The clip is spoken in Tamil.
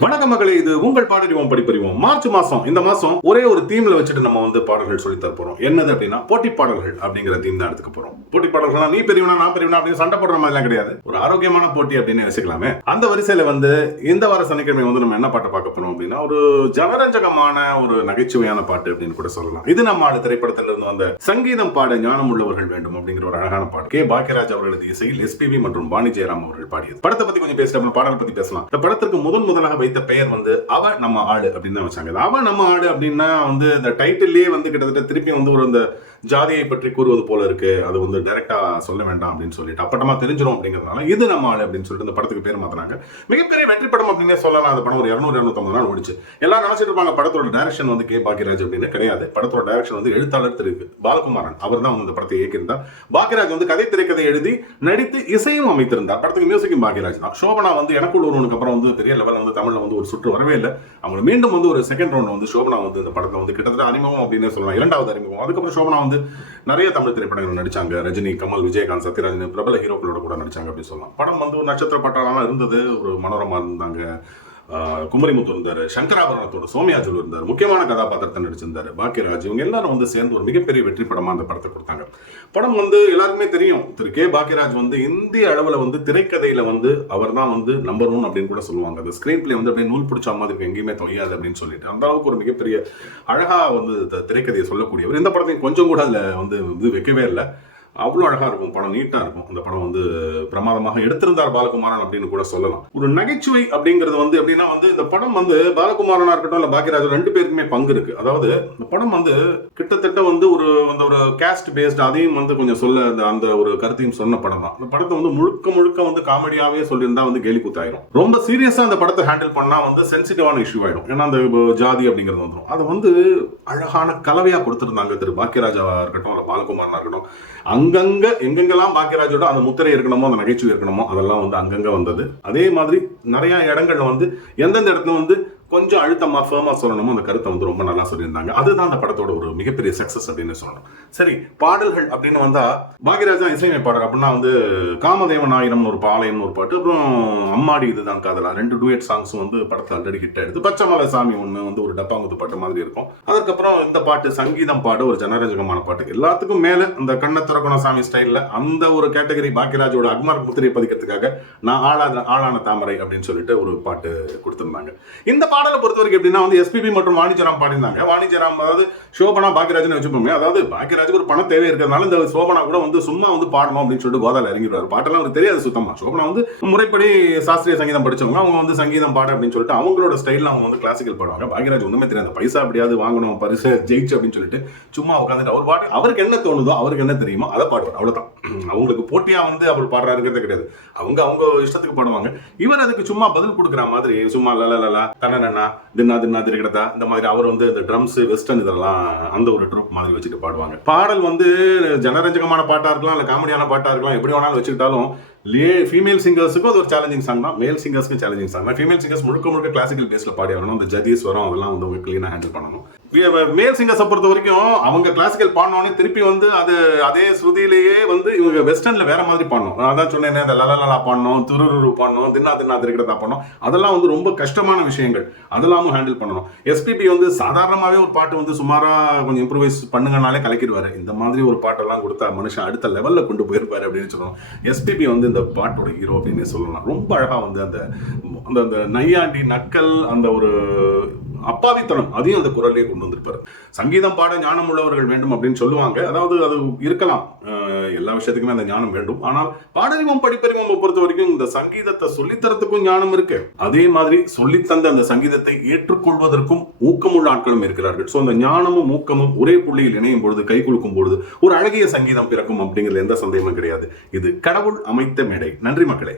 வணக்கம் மகளே, இது உங்கள் பாடறிவோம் படிப்பறிவோம். மார்ச் மாசம், இந்த மாசம் ஒரே ஒரு தீம்ல வச்சுட்டு நம்ம வந்து பாடல்கள் சொல்லி தர போறோம். என்னது அப்படின்னா போட்டி பாடல்கள் அப்படிங்கிற தீம் தான் எடுத்துக்க போறோம். போட்டி பாடல்கள் நீ பெரியவனா நான் பெரியவனா அப்படின்னு சண்டை போடுற மாதிரி எல்லாம் கிடையாது. ஒரு ஆரோக்கியமான போட்டி அப்படின்னு வச்சுக்கலாமே. அந்த வரிசையில வந்து இந்த வார சனிக்கிழமை வந்து நம்ம என்ன பாட்டை பார்க்க போறோம் அப்படின்னா, ஒரு ஜனரஞ்சகமான ஒரு நகைச்சுவையான பாட்டு அப்படின்னு கூட சொல்லலாம். இது நம்ம ஆளு திரைப்படத்திலிருந்து இருந்து வந்த சங்கீதம் பாட ஞானம் உள்ளவர்கள் வேண்டும் அப்படிங்கிற ஒரு அழகான பாட்டு. கே பாக்கியராஜ் அவர்களது இசையில் எஸ்பிபி மற்றும் வாணி ஜெயராம் அவர்கள் பாடியது. படத்தை பத்தி கொஞ்சம் பேசிட்டு பாடலை பத்தி பேசலாம். இந்த படத்திற்கு முதலாக வைத்த பெயர் வந்து அவ நம்ம ஆடு அப்படின்னு தான் வச்சாங்க. அவ நம்ம ஆடு அப்படின்னா வந்து இந்த டைட்டிலே வந்து கிட்டத்தட்ட திருப்பி வந்து ஒரு இந்த ஜாதியை பற்றி கூறுவது போல இருக்கு. அது வந்து டைரக்டா சொல்ல வேண்டாம் அப்படின்னு சொல்லிட்டு அப்பட்டமா தெரிஞ்சிடும் அப்படிங்கிறதுனால இது நம்ம ஆளு அப்படின்னு சொல்லிட்டு இந்த படத்துக்கு பேர் மாத்தினாங்க. மிகப்பெரிய வெற்றி படம் அப்படின்னே சொல்லலாம். அந்த படம் ஒரு 200-250 நாள் ஓடிச்சு. எல்லாம் நினைச்சிட்டு இருப்பாங்க படத்தோட டைரக்ஷன் வந்து கே பாக்கியராஜ் அப்படின்னு. கிடையாது. படத்தோட டைரக்ஷன் வந்து எழுத்தாளர் திரு பாலகுமாரன் அவர் தான் வந்து இந்த படத்தை இயக்கியிருந்தார். பாக்கியராஜ் வந்து கதை திரைக்கதை எழுதி நடித்து இசையும் அமைத்திருந்தார். படத்துக்கு மியூசிக்கும் பாக்கியராஜ் தான். சோபனா வந்து எனக்குள்ள ஒருவனுக்கு அப்புறம் வந்து பெரிய லெவலில் வந்து தமிழ்ல வந்து ஒரு சுற்று வரவே இல்லை. அவங்க மீண்டும் வந்து ஒரு செகண்ட் ரவுண்ட் வந்து சோபனா வந்து இந்த படத்தை வந்து கிட்டத்தட்ட அறிமுகம் அப்படின்னு சொல்லலாம். 2வது அறிமுகம். அதுக்கப்புறம் சோபனா வந்து நிறைய தமிழ் திரைப்படங்கள் நடிச்சாங்க. ரஜினி, கமல், விஜயகாந்த், சத்யராஜன் பிரபல ஹீரோக்களோட கூட நடிச்சாங்க அப்படின்னு சொல்லலாம். படம் வந்து ஒரு நட்சத்திர பட்டாளம் இருந்தது. ஒரு மனோரமா இருந்தாங்க, குமரிமுத்து இருந்தாரு, சங்கராபரணத்தோட சோமயாஜுல் இருந்தார், முக்கியமான கதாபாத்திரத்தை நடிச்சிருந்தாரு பாக்கியராஜ். இவங்க எல்லாரும் வந்து சேர்ந்து ஒரு மிகப்பெரிய வெற்றி படமா அந்த படத்தை கொடுத்தாங்க. படம் வந்து எல்லாருக்குமே தெரியும். திரு கே பாக்கியராஜ் வந்து இந்திய அளவுல வந்து திரைக்கதையில வந்து அவர் தான் வந்து நம்பர் 1 அப்படின்னு கூட சொல்லுவாங்க. அந்த ஸ்கிரீன் பிளே வந்து அப்படியே நூல் பிடிச்ச மாதிரி எங்கேயுமே தொய்யாது அப்படின்னு சொல்லிட்டு அந்த அளவுக்கு ஒரு மிகப்பெரிய அழகா வந்து திரைக்கதையை சொல்லக்கூடியவர். இந்த படத்தையும் கொஞ்சம் கூட அதுல வந்து இது வைக்கவே இல்லை. அவ்வளோ அழகா இருக்கும். படம் நீட்டா இருக்கும். அந்த படம் வந்து பிரமாதமாக எடுத்திருந்தார் பாலகுமாரன் அப்படின்னு கூட சொல்லலாம். ஒரு நகைச்சுவை அப்படிங்கிறது வந்து எப்படின்னா வந்து இந்த படம் வந்து பாலகுமாரனா இருக்கட்டும் இல்ல பாக்கியராஜ் 2 பேருக்குமே பங்கு இருக்கு. அதாவது இந்த படம் வந்து கிட்டத்தட்ட வந்து ஒரு கேஸ்ட் பேஸ்ட் அதையும் வந்து கொஞ்சம் சொல்ல அந்த ஒரு கருத்தையும் சொன்ன படம் தான். இந்த படத்தை வந்து முழுக்க வந்து காமெடியாவே சொல்லியிருந்தா வந்து கேலி கூத்தாயிரும். ரொம்ப சீரியஸா அந்த படத்தை ஹேண்டில் பண்ணா வந்து சென்சிட்டிவான இஷ்யூ ஆயிடும். ஏன்னா அந்த ஜாதி அப்படிங்கிறது வந்துடும். அதை வந்து அழகான கலவையா கொடுத்திருந்தாங்க திரு பாக்கியராஜா இருக்கட்டும் இல்ல பாலகுமாரனா இருக்கட்டும். அங்கங்க எங்கெங்கெல்லாம் பாக்கியராஜோட அந்த முத்திரை இருக்கணுமோ அந்த நகைச்சுவை இருக்கணுமோ அதெல்லாம் வந்து அங்கங்க வந்தது. அதே மாதிரி நிறைய இடங்கள்ல வந்து எந்தெந்த இடத்துல வந்து கொஞ்சம் அழுத்தமா ஃபேமா சொல்லணுமோ அந்த கருத்தை வந்து ரொம்ப நல்லா சொல்லியிருந்தாங்க. அதுதான் அந்த படத்தோட ஒரு மிகப்பெரிய சக்சஸ் அப்படின்னு சொல்லணும். சரி, பாடல்கள் அப்படின்னு வந்தா பாக்கியராஜா இசையமைப்பாளர் அப்படின்னா வந்து காமதேவன் ஆயிரம் ஒரு பாளையம் ஒரு பாட்டு, அப்புறம் அம்மாடி இதுதான் காதலா 2 டூயட் சாங்ஸும் வந்து படத்தை ஆல்ரெடி ஹிட் ஆயிடுது. பச்சைமலை சாமி ஒண்ணு வந்து ஒரு டப்பாங்குத்து பாட்டு மாதிரி இருக்கும். அதுக்கப்புறம் இந்த பாட்டு சங்கீதம் பாடு ஒரு ஜனரஞ்சகமான பாட்டு. எல்லாத்துக்கும் மேல அந்த கண்ண திறக்கணும் சாமி ஸ்டைல்ல அந்த ஒரு கேட்டகரி பாக்கியராஜோட அக்மார் முத்திரை பதிக்கிறதுக்காக நான் ஆளான தாமரை அப்படின்னு சொல்லிட்டு ஒரு பாட்டு கொடுத்திருந்தாங்க. இந்த பாடலை பொறுத்த வரைக்கும் எப்படின்னா வந்து எஸ்பிபி மற்றும் வாணி ஜெயராம் பாடினாங்க. வாணி ஜெயராம் அதாவது சோபனா பாக்கியராஜ் வச்சுப்போமே. அதாவது பாக்கியராஜுக்கு ஒரு பணம் தேவை இருக்கிறதுனால இந்த சோபனா கூட வந்து சும்மா வந்து பாடணும் அப்படின்னு சொல்லிட்டு கோதால இறங்கிடுவார். பாட்டெல்லாம் அவருக்கு தெரியாது சுத்தமா. சோபனா வந்து முறைப்படி சாஸ்திரிய சங்கீதம் படிச்சவங்க. அவங்க வந்து சங்கீதம் பாட அப்படின்னு சொல்லிட்டு அவங்களோட ஸ்டைல்ல அவங்க வந்து கிளாசிக்கல் பாடுவாங்க. பாக்கியராஜ் ஒண்ணுமே தெரியாது. பைசா அப்படியாவது வாங்கணும், பரிசு ஜெயிச்சு அப்படின்னு சொல்லிட்டு சும்மா உட்காந்துட்டு அவர் பாட்டு அவருக்கு என்ன தோணுதோ அவருக்கு என்ன தெரியுமோ அதை பாடுவார். அவ்வளவுதான். அவங்களுக்கு போட்டியா வந்து அவர் பாடுறாருங்கிறது கிடையாது. அவங்க இஷ்டத்துக்கு பாடுவாங்க. இவர் அதுக்கு சும்மா பதில் கொடுக்குற மாதிரி சும்மா லலலலா தனனா தின்னா திரிகடதா இந்த மாதிரி அவர் வந்து இந்த ட்ரம்ஸ் வெஸ்டர்ன் இதெல்லாம் அந்த ஒரு ட்ரூப் மாதிரி வச்சுட்டு பாடுவாங்க. பாடல் வந்து ஜனரஞ்சகமான பாட்டா இருக்கலாம் இல்ல காமெடியான பாட்டா இருக்கலாம், எப்படி வேணாலும் வச்சுக்கிட்டாலும் ஃபீமேல் சிங்கர்ஸுக்கும் அது ஒரு சேலஞ்சிங் சாங் தான். மேல் சிங்கர்ஸ்க்கு சேலஞ்சிங் சாங் தான். ஃபீமேல் சிங்கர்ஸ் முழுக்க கிளாசிக்கல் பேஸ்ல பாடி ஆகணும். அந்த ஜதிஸ்வரம் அதெல்லாம் வந்து கிளீனா ஹேண்டில் பண்ணணும். மேல் சிங்கர்ஸை பொறுத்த வரைக்கும் அவங்க கிளாசிக்கல் பாடினோடனே திருப்பி வந்து அது அதே ஸ்ருதியிலேயே வந்து இவங்க வெஸ்டர்ன்ல வேற மாதிரி பாடணும். அதான் சொன்னேன், இந்த லலலலா பாடணும், துருரு பாடணும், தின்னா திரிகடதா பாடணும். அதெல்லாம் வந்து ரொம்ப கஷ்டமான விஷயங்கள். அதெல்லாமும் ஹேண்டில் பண்ணணும். எஸ்பிபி வந்து சாதாரணமாவே ஒரு பாட்டு வந்து சுமாரா கொஞ்சம் இம்ப்ரூவைஸ் பண்ணுங்கனாலே கலக்கிடுவாரு. இந்த மாதிரி ஒரு பாட்டெல்லாம் கொடுத்தா மனுஷன் அடுத்த லெவல்ல கொண்டு போயிருப்பாரு அப்படின்னு சொல்லணும். எஸ்பிபி வந்து இந்த பாட்டோட ஹீரோ அப்படின்னு சொல்லலாம். ரொம்ப அழகா வந்து அந்த நையாண்டி நக்கல் அந்த ஒரு அப்பாவித்தனம் அதையும் அந்த குரலே கொண்டு வந்திருப்பாரு. சங்கீதம் பாட ஞானம் உள்ளவர்கள் வேண்டும் அப்படின்னு சொல்லுவாங்க. அதாவது அது இருக்கலாம், எல்லா விஷயத்துக்குமே அந்த ஞானம் வேண்டும். ஆனால் பாடறிவோம் படிப்பறிவோம் பொறுத்த வரைக்கும் இந்த சங்கீதத்தை சொல்லித்தரத்துக்கும் ஞானம் இருக்கு. அதே மாதிரி சொல்லித்தந்த அந்த சங்கீதத்தை ஏற்றுக்கொள்வதற்கும் ஊக்கமுள்ள ஆட்களும் இருக்கிறார்கள். ஸோ அந்த ஞானமும் ஊக்கமும் ஒரே புள்ளியில் இணையும் பொழுது கை குலுக்கும் பொழுது ஒரு அழகிய சங்கீதம் பிறக்கும் அப்படிங்கிறது எந்த சந்தேகமும் கிடையாது. இது கடவுள் அமைத்த மேடை. நன்றி மக்களே.